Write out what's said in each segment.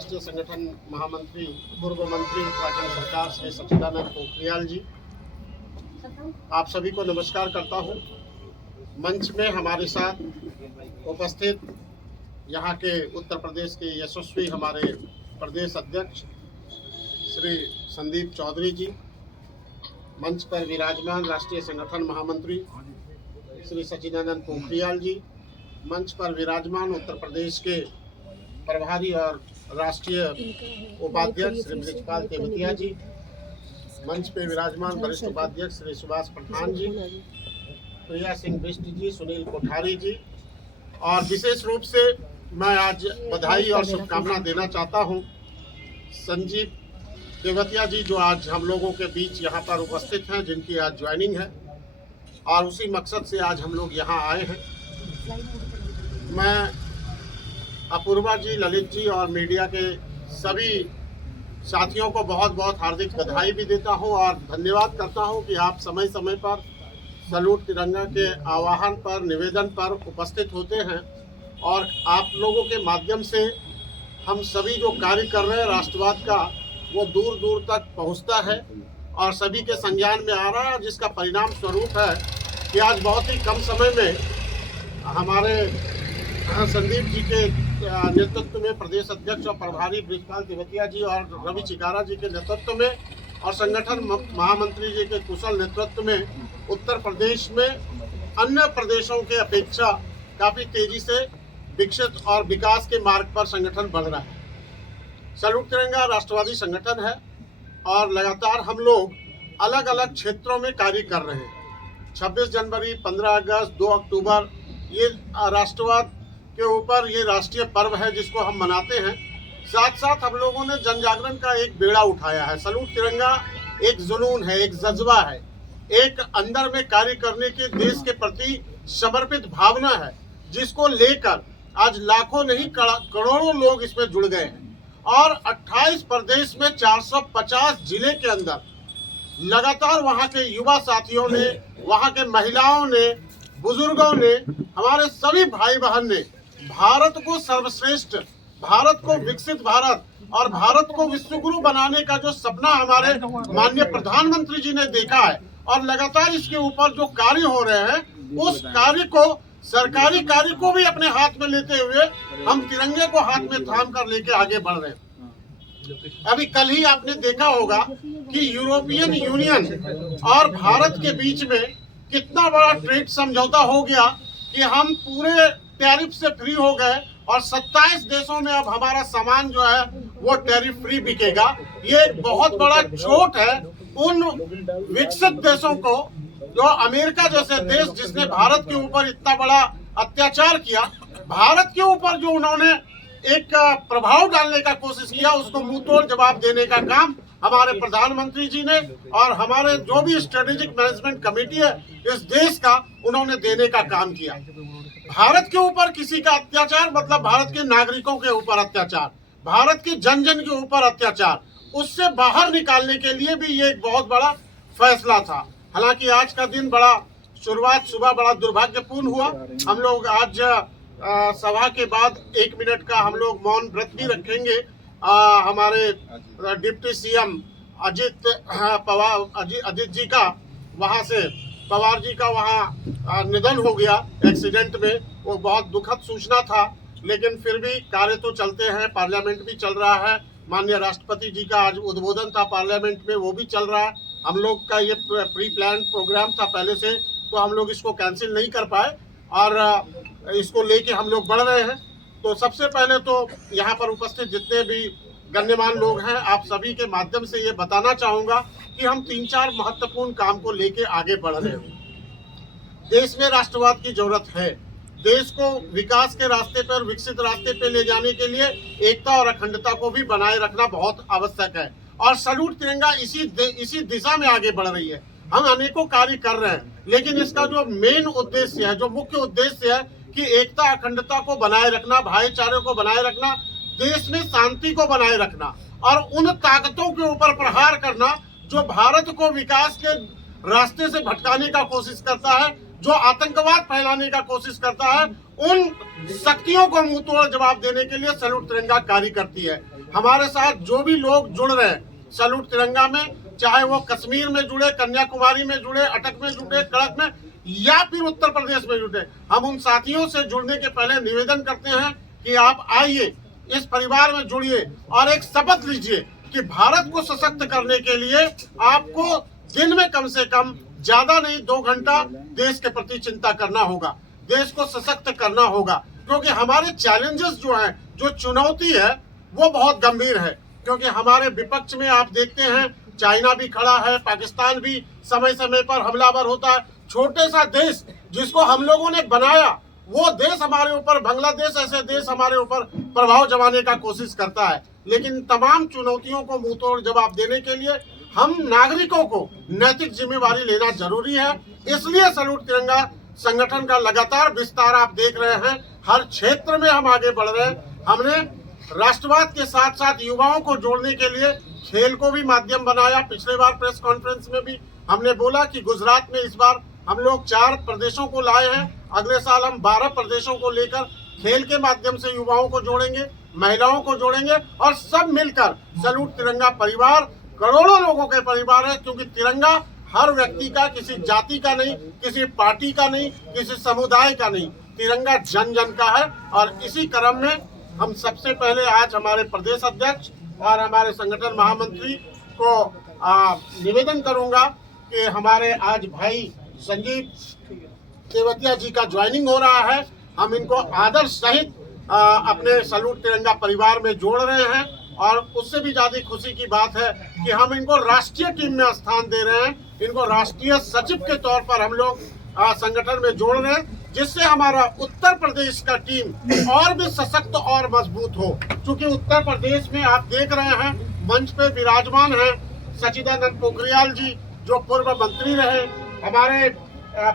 राष्ट्रीय संगठन महामंत्री पूर्व मंत्री उत्तराखंड सरकार श्री सच्चिदानंद पोखरियाल जी, आप सभी को नमस्कार करता हूं। मंच में हमारे साथ उपस्थित यहाँ के उत्तर प्रदेश के यशस्वी हमारे प्रदेश अध्यक्ष श्री संदीप चौधरी जी, मंच पर विराजमान राष्ट्रीय संगठन महामंत्री श्री सच्चिदानंद पोखरियाल जी, मंच पर विराजमान उत्तर प्रदेश के प्रभारी और राष्ट्रीय उपाध्यक्ष श्री बृजपाल तेवतिया जी, मंच पे विराजमान वरिष्ठ उपाध्यक्ष श्री सुभाष प्रधान जी, प्रिया सिंह बिष्ट जी, सुनील कोठारी जी, और विशेष रूप से मैं आज बधाई और शुभकामना देना चाहता हूं संजीव तेवतिया जी, जो आज हम लोगों के बीच यहाँ पर उपस्थित हैं, जिनकी आज ज्वाइनिंग है और उसी मकसद से आज हम लोग यहाँ आए हैं। मैं अपूर्वा जी, ललित जी और मीडिया के सभी साथियों को बहुत बहुत हार्दिक बधाई भी देता हूं और धन्यवाद करता हूं कि आप समय समय पर सैल्यूट तिरंगा के आह्वान पर, निवेदन पर उपस्थित होते हैं और आप लोगों के माध्यम से हम सभी जो कार्य कर रहे हैं राष्ट्रवाद का, वो दूर दूर तक पहुंचता है और सभी के संज्ञान में आ रहा है, जिसका परिणाम स्वरूप है कि आज बहुत ही कम समय में हमारे संदीप जी के नेतृत्व में प्रदेश अध्यक्ष और प्रभारी बृजपाल तेवतिया जी और रवि चिकारा जी के नेतृत्व में और संगठन महामंत्री जी के कुशल नेतृत्व में उत्तर प्रदेश में अन्य प्रदेशों के अपेक्षा काफी तेजी से विकसित और विकास के मार्ग पर संगठन बढ़ रहा है। सैल्यूट तिरंगा राष्ट्रवादी संगठन है और लगातार हम लोग अलग अलग क्षेत्रों में कार्य कर रहे हैं। 26 जनवरी, 15 अगस्त, 2 अक्टूबर ये राष्ट्रवाद के ऊपर ये राष्ट्रीय पर्व है जिसको हम मनाते हैं। साथ साथ हम लोगों ने जन जागरण का एक बेड़ा उठाया है। सैल्यूट तिरंगा एक जुनून है, एक जज्बा है, एक अंदर में कार्य करने के देश के प्रति समर्पित भावना है, जिसको लेकर आज लाखों नहीं करोड़ों लोग इसमें जुड़ गए हैं और 28 प्रदेश में 450 जिले के अंदर लगातार वहां के युवा साथियों ने, वहां के महिलाओं ने, बुजुर्गों ने, हमारे सभी भाई बहन ने भारत को सर्वश्रेष्ठ, भारत को विकसित भारत और भारत को विश्वगुरु बनाने का जो सपना हमारे माननीय प्रधानमंत्री जी ने देखा है और लगातार इसके ऊपर जो कार्य हो रहे हैं, उस कार्य को, सरकारी कार्य को भी अपने हाथ में लेते हुए हम तिरंगे को हाथ में थाम कर लेके आगे बढ़ रहे हैं। अभी कल ही आपने देखा होगा कि यूरोपियन यूनियन और भारत के बीच में कितना बड़ा ट्रेड समझौता हो गया कि हम पूरे टैरिफ से फ्री हो गए और 27 देशों में अब हमारा सामान जो है वो टैरिफ फ्री बिकेगा। ये बहुत बड़ा चोट है उन विकसित देशों को, जो अमेरिका जैसे देश जिसने भारत के ऊपर इतना बड़ा अत्याचार किया, भारत के ऊपर जो उन्होंने एक प्रभाव डालने का कोशिश किया, उसको मुंहतोड़ जवाब देने का काम हमारे प्रधानमंत्री जी ने और हमारे जो भी स्ट्रेटेजिक मैनेजमेंट कमेटी है इस देश का, उन्होंने देने का काम किया। भारत के ऊपर किसी का अत्याचार मतलब भारत के नागरिकों के ऊपर अत्याचार, भारत की जन जन के ऊपर अत्याचार, उससे बाहर निकालने के लिए भी ये एक बहुत बड़ा फैसला था। हालांकि आज का दिन बड़ा शुरुआत सुबह बड़ा दुर्भाग्यपूर्ण हुआ। हम लोग आज सभा के बाद 1 मिनट का हम लोग मौन व्रत भी रखेंगे। हमारे डिप्टी सीएम अजित जी का वहां से पवार जी का वहाँ निधन हो गया एक्सीडेंट में। वो बहुत दुखद सूचना था, लेकिन फिर भी कार्य तो चलते हैं, पार्लियामेंट भी चल रहा है। माननीय राष्ट्रपति जी का आज उद्बोधन था पार्लियामेंट में, वो भी चल रहा है। हम लोग का ये प्री प्लान प्रोग्राम था पहले से, तो हम लोग इसको कैंसिल नहीं कर पाए और इसको लेके हम लोग बढ़ रहे हैं। तो सबसे पहले तो यहाँ पर उपस्थित जितने भी गण्यमान लोग हैं, आप सभी के माध्यम से ये बताना चाहूँगा कि हम 3-4 महत्वपूर्ण काम को लेके आगे बढ़ रहे हैं। देश में राष्ट्रवाद की जरूरत है। देश को विकास के रास्ते पर, विकसित रास्ते पे ले जाने के लिए एकता और अखंडता को भी बनाए रखना बहुत आवश्यक है और सैल्यूट तिरंगा इसी दिशा में आगे बढ़ रही है। हम अनेकों कार्य कर रहे हैं, लेकिन इसका जो मेन उद्देश्य है, जो मुख्य उद्देश्य है कि एकता अखंडता को बनाए रखना, भाईचारे को बनाए रखना, देश में शांति को बनाए रखना और उन ताकतों के ऊपर प्रहार करना जो भारत को विकास के रास्ते से भटकाने का कोशिश करता है, जो आतंकवाद फैलाने का कोशिश करता है, उन शक्तियों को मुंह तोड़ जवाब देने के लिए सैल्यूट तिरंगा कार्य करती है। हमारे साथ जो भी लोग जुड़ रहे हैं सैल्यूट तिरंगा में, चाहे वो कश्मीर में जुड़े, कन्याकुमारी में जुड़े, अटक में जुड़े, कड़क में, या फिर उत्तर प्रदेश में जुड़े, हम उन साथियों से जुड़ने के पहले निवेदन करते हैं कि आप आइए, इस परिवार में जुड़िए और एक शपथ लीजिए कि भारत को सशक्त करने के लिए आपको दिन में कम से कम, ज्यादा नहीं 2 घंटा देश के प्रति चिंता करना होगा, देश को सशक्त करना होगा। क्योंकि हमारे चैलेंजेस जो हैं, जो चुनौती है वो बहुत गंभीर है। क्योंकि हमारे विपक्ष में आप देखते हैं चाइना भी खड़ा है, पाकिस्तान भी समय समय पर हमलावर होता है। छोटे सा देश जिसको हम लोगों ने बनाया, वो देश हमारे ऊपर, बांग्लादेश ऐसे देश हमारे ऊपर प्रभाव जमाने का कोशिश करता है। लेकिन तमाम चुनौतियों को मुंह तोड़ जवाब देने के लिए हम नागरिकों को नैतिक जिम्मेवारी लेना जरूरी है। इसलिए सैल्यूट तिरंगा संगठन का लगातार विस्तार आप देख रहे हैं, हर क्षेत्र में हम आगे बढ़ रहे हैं। हमने राष्ट्रवाद के साथ साथ युवाओं को जोड़ने के लिए खेल को भी माध्यम बनाया। पिछले बार प्रेस कॉन्फ्रेंस में भी हमने बोला कि गुजरात में इस बार हम लोग 4 प्रदेशों को लाए हैं, अगले साल हम 12 प्रदेशों को लेकर खेल के माध्यम से युवाओं को जोड़ेंगे, महिलाओं को जोड़ेंगे और सब मिलकर सैल्यूट तिरंगा परिवार करोड़ों लोगों के परिवार है। क्योंकि तिरंगा हर व्यक्ति का, किसी जाति का नहीं, किसी पार्टी का नहीं, किसी समुदाय का नहीं, तिरंगा जन जन का है। और इसी क्रम में हम सबसे पहले आज हमारे प्रदेश अध्यक्ष और हमारे संगठन महामंत्री को निवेदन करूंगा कि हमारे आज भाई संजीव तेवतिया जी का ज्वाइनिंग हो रहा है। हम इनको आदर सहित अपने सैल्यूट तिरंगा परिवार में जोड़ रहे हैं। और उससे भी ज्यादा खुशी की बात है कि हम इनको राष्ट्रीय टीम में स्थान दे रहे हैं। इनको राष्ट्रीय सचिव के तौर पर हम लोग संगठन में जोड़ रहे हैं, जिससे हमारा उत्तर प्रदेश का टीम और भी सशक्त और मजबूत हो। क्योंकि उत्तर प्रदेश में आप देख रहे हैं मंच पे विराजमान है सचिदानंद पोखरियाल जी, जो पूर्व मंत्री रहे। हमारे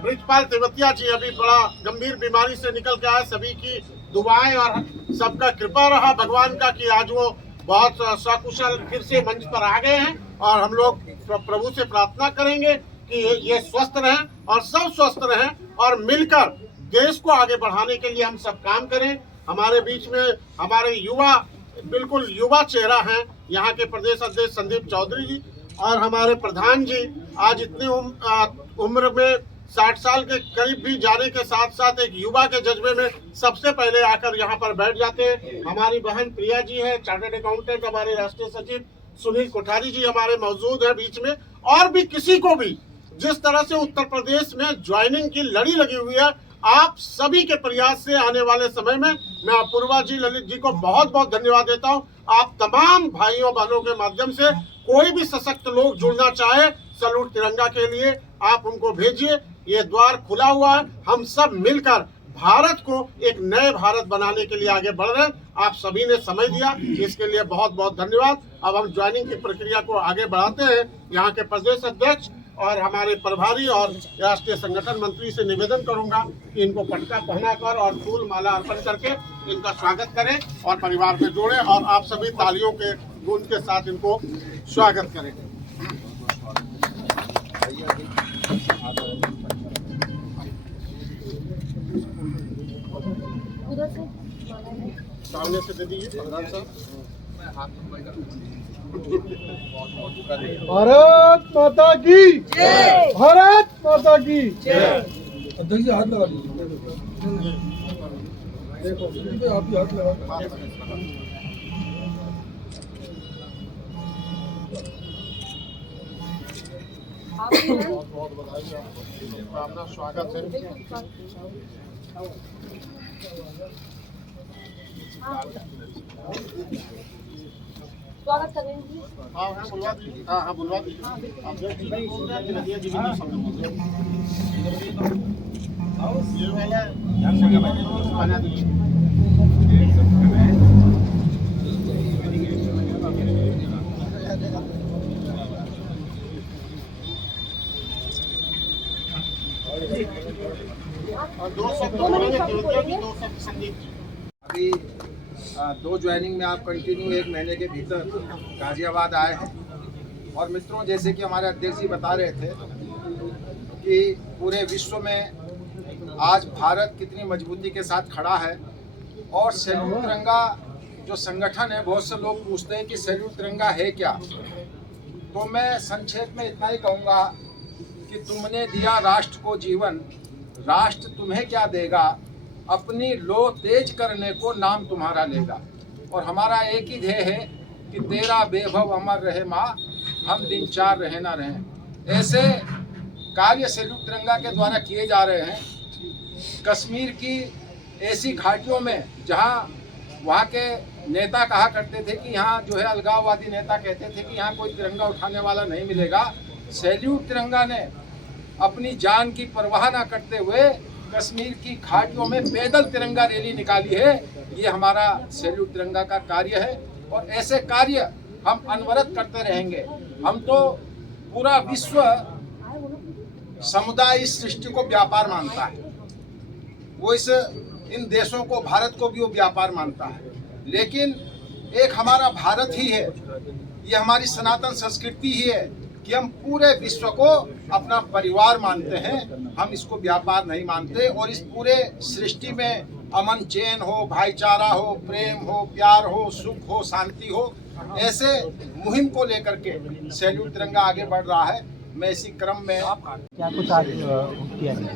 ब्रिजपाल तेवतिया जी अभी बड़ा गंभीर बीमारी से निकल के आए। सभी की दुआएं और सबका कृपा रहा भगवान का कि आज वो बहुत सकुशल फिर से मंच पर आ गए हैं। और हम लोग प्रभु से प्रार्थना करेंगे कि ये स्वस्थ रहें और सब स्वस्थ रहें और मिलकर देश को आगे बढ़ाने के लिए हम सब काम करें। हमारे बीच में हमारे युवा, बिल्कुल युवा चेहरा हैं यहाँ के प्रदेश अध्यक्ष संदीप चौधरी जी, और हमारे प्रधान जी आज इतनी उम्र में 60 साल के करीब भी जाने के साथ साथ एक युवा के जज्बे में सबसे पहले आकर यहाँ पर बैठ जाते हैं। हमारी बहन प्रिया जी है, चार्टर्ड अकाउंटेंट, हमारे राष्ट्रीय सचिव सुनील कोठारी जी हमारे मौजूद हैं बीच में। और भी किसी को भी जिस तरह से उत्तर प्रदेश में ज्वाइनिंग की लड़ी लगी हुई है, आप सभी के प्रयास से आने वाले समय में मैं अपूर्वा जी, ललित जी को बहुत बहुत धन्यवाद देता हूँ। आप तमाम भाइयों बहनों के माध्यम से कोई भी सशक्त लोग जुड़ना चाहे सैल्यूट तिरंगा के लिए, आप उनको भेजिए। ये द्वार खुला हुआ है। हम सब मिलकर भारत को एक नए भारत बनाने के लिए आगे बढ़ रहे हैं। आप सभी ने समय दिया, इसके लिए बहुत बहुत धन्यवाद। अब हम ज्वाइनिंग की प्रक्रिया को आगे बढ़ाते हैं। यहाँ के प्रदेश अध्यक्ष और हमारे प्रभारी और राष्ट्रीय संगठन मंत्री से निवेदन करूंगा कि इनको पटका पहनाकर और फूल माला अर्पण करके इनका स्वागत करें और परिवार में जोड़ें। और आप सभी तालियों के गूंज के साथ इनको स्वागत करें। सामने से दे दीजिए प्रधान साहब। भारत माता की जय, भारत माता की जय। अध्यक्ष जी हाथ लगा दीजिए, देखो आप भी हाथ लगा। बहुत बहुत बधाई, आपका स्वागत है। स्वागत करेंगे। हाँ बुलवा दीजिए। हाँ बुलवा दीजिए। आप जी भी बोल रहे हैं कि नदिया जी भी नहीं समझ बोल रहे हैं। ये वाला बना दीजिए। और 2 शब्द बोलेंगे, 2 शब्द संदीप जी। अभी 2 ज्वाइनिंग में आप कंटिन्यू 1 महीने के भीतर गाजियाबाद आए हैं। और मित्रों, जैसे कि हमारे अध्यक्ष जी बता रहे थे कि पूरे विश्व में आज भारत कितनी मजबूती के साथ खड़ा है। और सैल्यूट तिरंगा जो संगठन है, बहुत से लोग पूछते हैं कि सैल्यूट तिरंगा है क्या। तो मैं संक्षेप में इतना ही कहूँगा कि तुमने दिया राष्ट्र को जीवन, राष्ट्र तुम्हें क्या देगा, अपनी लो तेज करने को नाम तुम्हारा लेगा। और हमारा एक ही ध्येय है कि तेरा बेभव अमर रहे माँ, हम दिन चार रहे ना रहें। ऐसे कार्य सैल्यूट तिरंगा के द्वारा किए जा रहे हैं। कश्मीर की ऐसी घाटियों में जहाँ वहाँ के नेता कहा करते थे कि यहाँ जो है अलगाववादी नेता कहते थे कि यहाँ कोई तिरंगा उठाने वाला नहीं मिलेगा, सैल्यूट तिरंगा ने अपनी जान की परवाह ना करते हुए कश्मीर की घाटियों में पैदल तिरंगा रैली निकाली है। ये हमारा सैल्यूट तिरंगा का कार्य है और ऐसे कार्य हम अनवरत करते रहेंगे। हम तो पूरा विश्व समुदाय इस सृष्टि को व्यापार मानता है, वो इन देशों को, भारत को भी वो व्यापार मानता है। लेकिन एक हमारा भारत ही है, ये हमारी सनातन संस्कृति ही है कि हम पूरे विश्व को अपना परिवार मानते हैं, हम इसको व्यापार नहीं मानते। और इस पूरे सृष्टि में अमन चैन हो, भाईचारा हो, प्रेम हो, प्यार हो, सुख हो, शांति हो, ऐसे मुहिम को लेकर के सैल्यूट तिरंगा आगे बढ़ रहा है। मैं इसी क्रम में क्या कुछ आज किया है?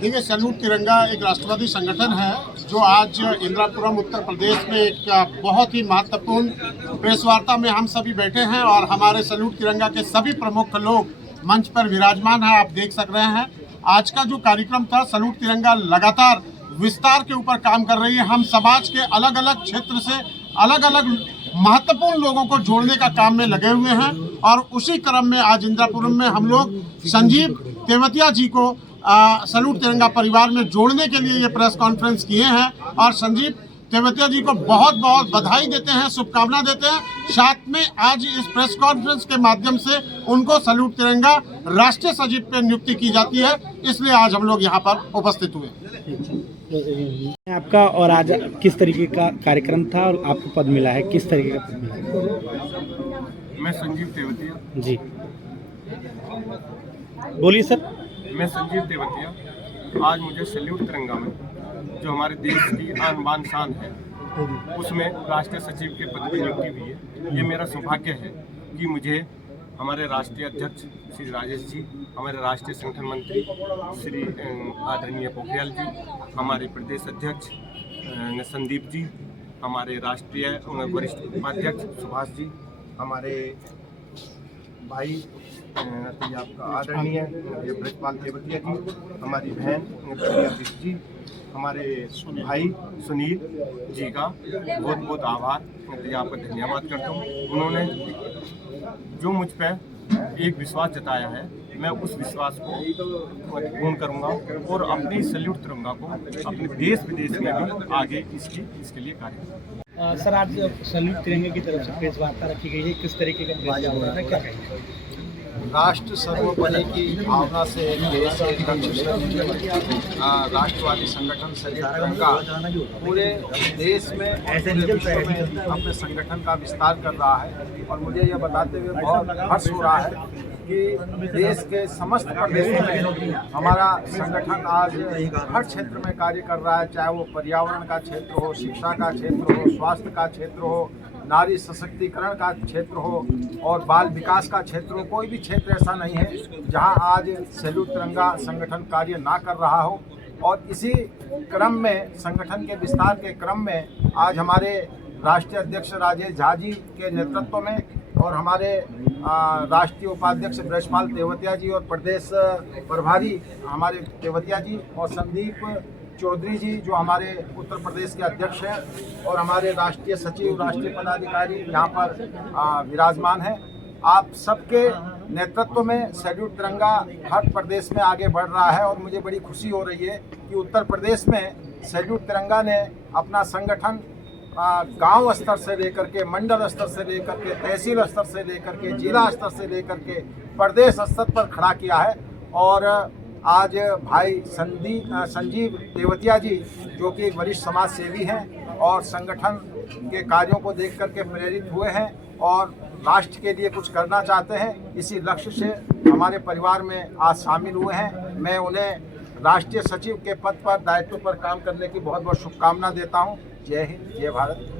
देखिए, सैल्यूट तिरंगा एक राष्ट्रवादी संगठन है जो आज इंदिरापुरम उत्तर प्रदेश में एक बहुत ही महत्वपूर्ण प्रेस वार्ता में हम सभी बैठे हैं और हमारे सैल्यूट तिरंगा के सभी प्रमुख लोग मंच पर विराजमान हैं। आप देख सक रहे हैं आज का जो कार्यक्रम था, सैल्यूट तिरंगा लगातार विस्तार के ऊपर काम कर रही है। हम समाज के अलग अलग क्षेत्र से अलग अलग महत्वपूर्ण लोगों को जोड़ने का काम में लगे हुए हैं और उसी क्रम में आज इंदिरापुरम में हम लोग संजीव तेवतिया जी को सैल्यूट तिरंगा परिवार में जोड़ने के लिए ये प्रेस कॉन्फ्रेंस किए हैं और संजीव तेवतिया जी को बहुत बहुत बधाई देते हैं, शुभकामना देते हैं। साथ में आज इस प्रेस कॉन्फ्रेंस के माध्यम से उनको सैल्यूट तिरंगा राष्ट्रीय सचिव पे नियुक्ति की जाती है, इसलिए आज हम लोग यहाँ पर उपस्थित हुए। आपका और आज किस तरीके का कार्यक्रम था और आपको पद मिला है, किस तरीके का पद मिला? मैं संजीव तेवतिया जी बोलिए सर। मैं संजीव तेवतिया, आज मुझे सैल्यूट तिरंगा में जो हमारे देश की आन बान शान है उसमें राष्ट्रीय सचिव के पद पर नियुक्ति हुई है। ये मेरा सौभाग्य है कि मुझे हमारे राष्ट्रीय अध्यक्ष श्री राजेश जी, हमारे राष्ट्रीय संगठन मंत्री श्री आदरणीय पोखरियाल जी, हमारे प्रदेश अध्यक्ष संदीप जी, हमारे राष्ट्रीय वरिष्ठ उपाध्यक्ष सुभाष जी, हमारे भाई आपका आदरणीय ब्रजपाल तेवतिया जी, हमारी बहन प्रिया जी, हमारे भाई सुनील जी का बहुत बहुत आभार, मैं आपका धन्यवाद करता हूँ। उन्होंने जो मुझ पर एक विश्वास जताया है, मैं उस विश्वास को पूर्ण करूँगा और अपनी सैल्यूट तिरंगा को अपने देश विदेश में भी आगे इसके लिए कार्य करूँगा। सर, आज सैल्यूट तिरंगे की तरफ से प्रेस वार्ता रखी गई है, किस तरीके का प्रेस वार्ता है, क्या कहेंगे? राष्ट्र सर्वोपरि की भावना से देश के राष्ट्रवादी संगठन सैल्यूट तिरंगा पूरे देश में ऐसे विश्व में अपने संगठन का विस्तार कर रहा है। और मुझे यह बताते हुए बहुत हर्ष हो रहा है कि देश के समस्त प्रदेशों में हमारा संगठन आज हर क्षेत्र में कार्य कर रहा है, चाहे वो पर्यावरण का क्षेत्र हो, शिक्षा का क्षेत्र हो, स्वास्थ्य का क्षेत्र हो, नारी सशक्तिकरण का क्षेत्र हो और बाल विकास का क्षेत्र हो। कोई भी क्षेत्र ऐसा नहीं है जहां आज सैल्यूट तिरंगा संगठन कार्य ना कर रहा हो। और इसी क्रम में, संगठन के विस्तार के क्रम में, आज हमारे राष्ट्रीय अध्यक्ष राजेश झा जी के नेतृत्व में और हमारे राष्ट्रीय उपाध्यक्ष ब्रजपाल तेवतिया जी और प्रदेश प्रभारी हमारे तेवतिया जी और संदीप चौधरी जी जो हमारे उत्तर प्रदेश के अध्यक्ष हैं और हमारे राष्ट्रीय सचिव, राष्ट्रीय पदाधिकारी यहाँ पर विराजमान हैं। आप सबके नेतृत्व में सैल्यूट तिरंगा हर प्रदेश में आगे बढ़ रहा है और मुझे बड़ी खुशी हो रही है कि उत्तर प्रदेश में सैल्यूट तिरंगा ने अपना संगठन गांव स्तर से लेकर के, मंडल स्तर से लेकर के, तहसील स्तर से लेकर के, जिला स्तर से लेकर के प्रदेश स्तर पर खड़ा किया है। और आज भाई संजीव तेवतिया जी जो कि एक वरिष्ठ समाज सेवी हैं और संगठन के कार्यों को देख करके प्रेरित हुए हैं और राष्ट्र के लिए कुछ करना चाहते हैं, इसी लक्ष्य से हमारे परिवार में आज शामिल हुए हैं। मैं उन्हें राष्ट्रीय सचिव के पद पर दायित्व पर काम करने की बहुत बहुत शुभकामना देता हूँ। जय हिंद, जय भारत।